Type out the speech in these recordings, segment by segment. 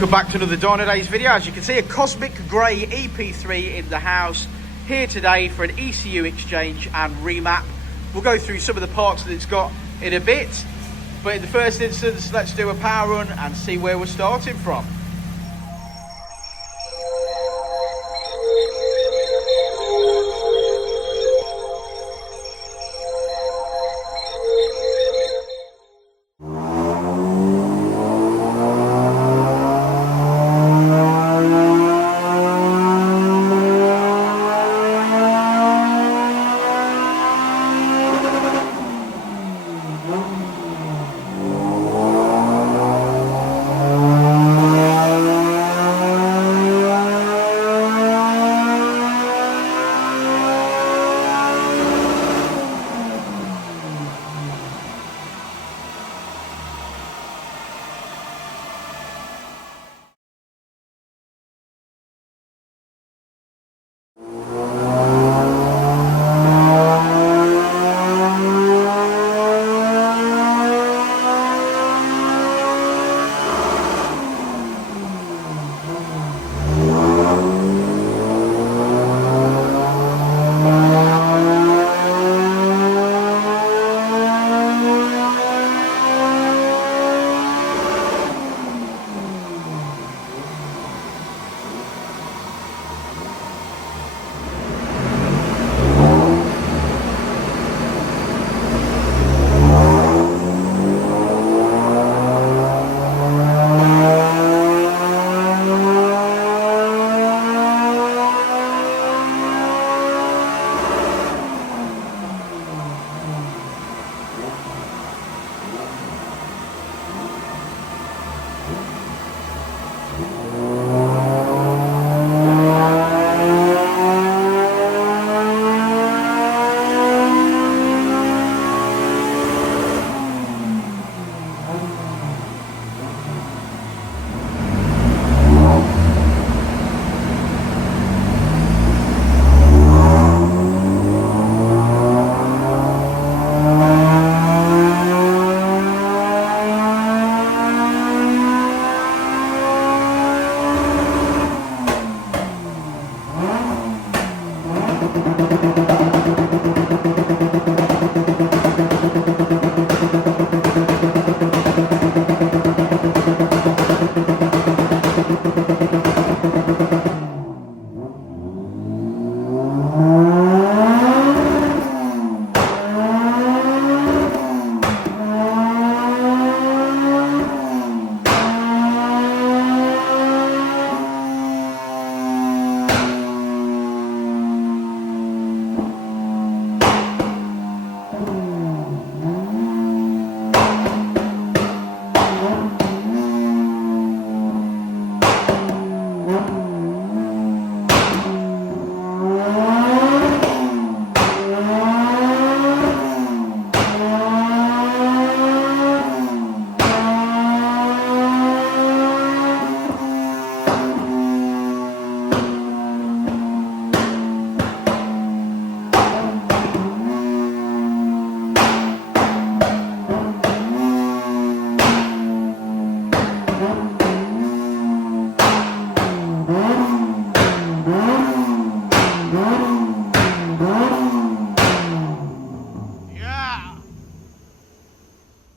Welcome back to another Dynodaze video. As you can see, a Cosmic Grey EP3 in the house here today for an ECU exchange and remap. We'll go through some of the parts that it's got in a bit, but in the first instance, let's do a power run and see where we're starting from.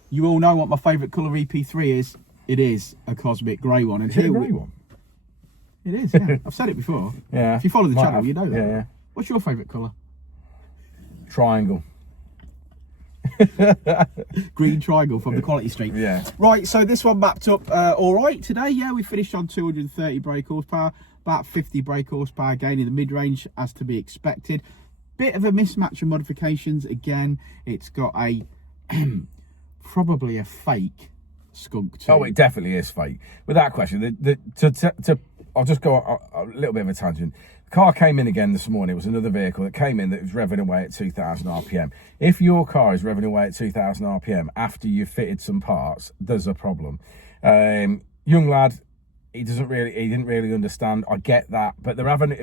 You all know what my favourite colour EP3 is. It is a Cosmic Grey one. And is it a grey one? It is, yeah. I've said it before. Yeah. If you follow the channel, you know that. Yeah, yeah. What's your favourite colour? Triangle. Green triangle from the Quality Street. Yeah. Right, so this one mapped up all right today. Yeah, we finished on 230 brake horsepower, about 50 brake horsepower gain in the mid-range as to be expected. Bit of a mismatch of modifications. Again, it's got a probably a fake Skunk2. Oh, it definitely is fake, without question. I'll just go a little bit of a tangent. The car came in again this morning. It was another vehicle that came in that was revving away at 2,000 RPM. If your car is revving away at 2,000 RPM after you've fitted some parts, there's a problem. Young lad, he didn't really understand. I get that, but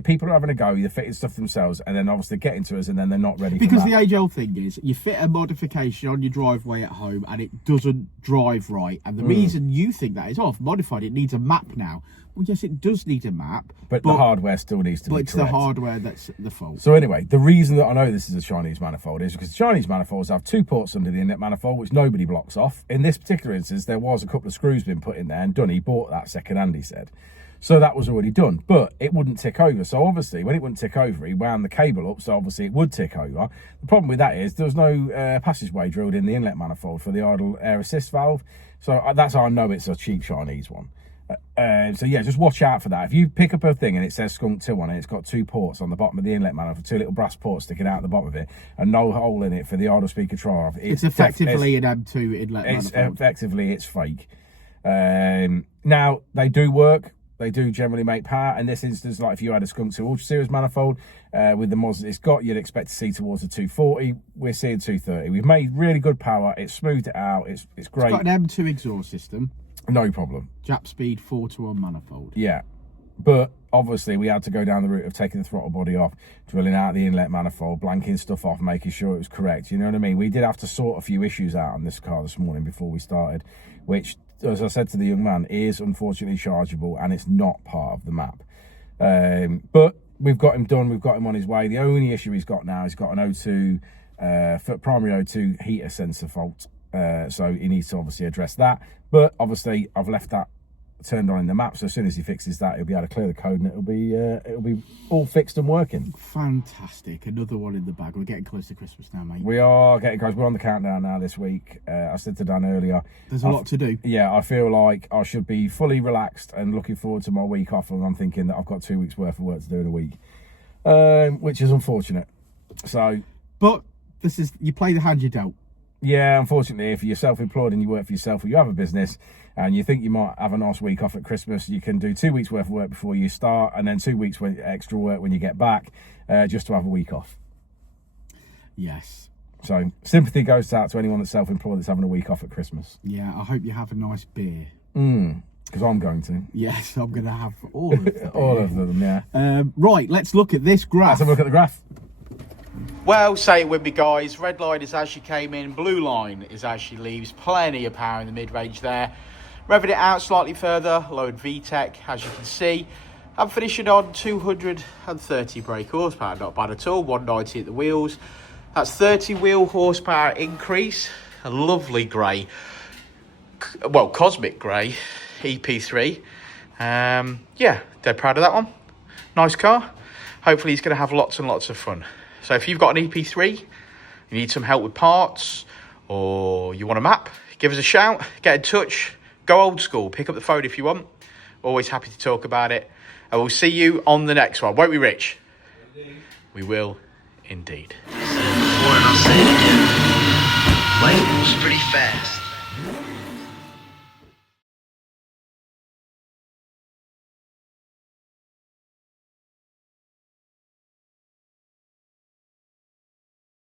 people are having a go. They're fitting stuff themselves, and then obviously getting to us, and then they're not ready. Because for the age-old thing is, you fit a modification on your driveway at home, and it doesn't drive right. And the reason you think that is, oh, I've modified it, needs a map now. Well, yes, it does need a map, but the hardware still needs to be correct. But it's the hardware that's the fault. So anyway, the reason that I know this is a Chinese manifold is because Chinese manifolds have 2 ports under the inlet manifold, which nobody blocks off. In this particular instance, there was a couple of screws been put in there, and Dunny bought that second hand, he said. So that was already done, but it wouldn't tick over. So obviously, when it wouldn't tick over, he wound the cable up, so obviously it would tick over. The problem with that is there was no passageway drilled in the inlet manifold for the idle air assist valve. So that's how I know it's a cheap Chinese one. So yeah, just watch out for that. If you pick up a thing and it says Skunk2 on it, it's got 2 ports on the bottom of the inlet manifold, 2 little brass ports sticking out the bottom of it, and no hole in it for the idle speaker control. It's effectively an M2 inlet manifold. Effectively, it's fake. Now, they do work. They do generally make power. In this instance, like if you had a Skunk2 Ultra Series manifold with the mods that it's got, you'd expect to see towards a 240. We're seeing 230. We've made really good power. It's smoothed it out. It's great. It's got an M2 exhaust system. No problem. Japspeed 4-to-1 manifold. Yeah, but obviously we had to go down the route of taking the throttle body off, drilling out the inlet manifold, blanking stuff off, making sure it was correct. You know what I mean? We did have to sort a few issues out on this car this morning before we started, which, as I said to the young man, is unfortunately chargeable and it's not part of the map. But we've got him done. We've got him on his way. The only issue he's got now, he's got an O2, primary O2 heater sensor fault. So he needs to obviously address that, but obviously I've left that turned on in the map, so as soon as he fixes that, he'll be able to clear the code and it'll be all fixed and working. Fantastic. Another one in the bag. We're getting close to Christmas now, mate. We are getting close. We're on the countdown now this week. I said to Dan earlier, there's a lot to do. Yeah, I feel like I should be fully relaxed and looking forward to my week off, and I'm thinking that I've got 2 weeks worth of work to do in a week, which is unfortunate. So, but this is, you play the hand you're dealt. Yeah, unfortunately, if you're self-employed and you work for yourself, or you have a business and you think you might have a nice week off at Christmas, you can do 2 weeks worth of work before you start, and then 2 weeks extra work when you get back, just to have a week off. Yes. So sympathy goes out to anyone that's self-employed that's having a week off at Christmas. Yeah, I hope you have a nice beer. Because I'm going to. Yes, I'm going to have all of them. All of them, yeah. Right, let's look at this graph. Let's have a look at the graph. Well, say it with me, guys. Red line is as she came in, blue line is as she leaves. Plenty of power in the mid-range there. Revving it out slightly further, lowered VTEC, as you can see. I'm finishing on 230 brake horsepower, not bad at all. 190 at the wheels. That's 30 wheel horsepower increase. A lovely grey, well, cosmic grey EP3. Yeah, dead proud of that one. Nice car. Hopefully he's going to have lots and lots of fun. So if you've got an EP3, you need some help with parts, or you want a map, give us a shout, get in touch, go old school, pick up the phone if you want. Always happy to talk about it. And we'll see you on the next one. Won't we, Rich? Indeed. We will, indeed. I said it before and I'll say it again. Life moves pretty fast.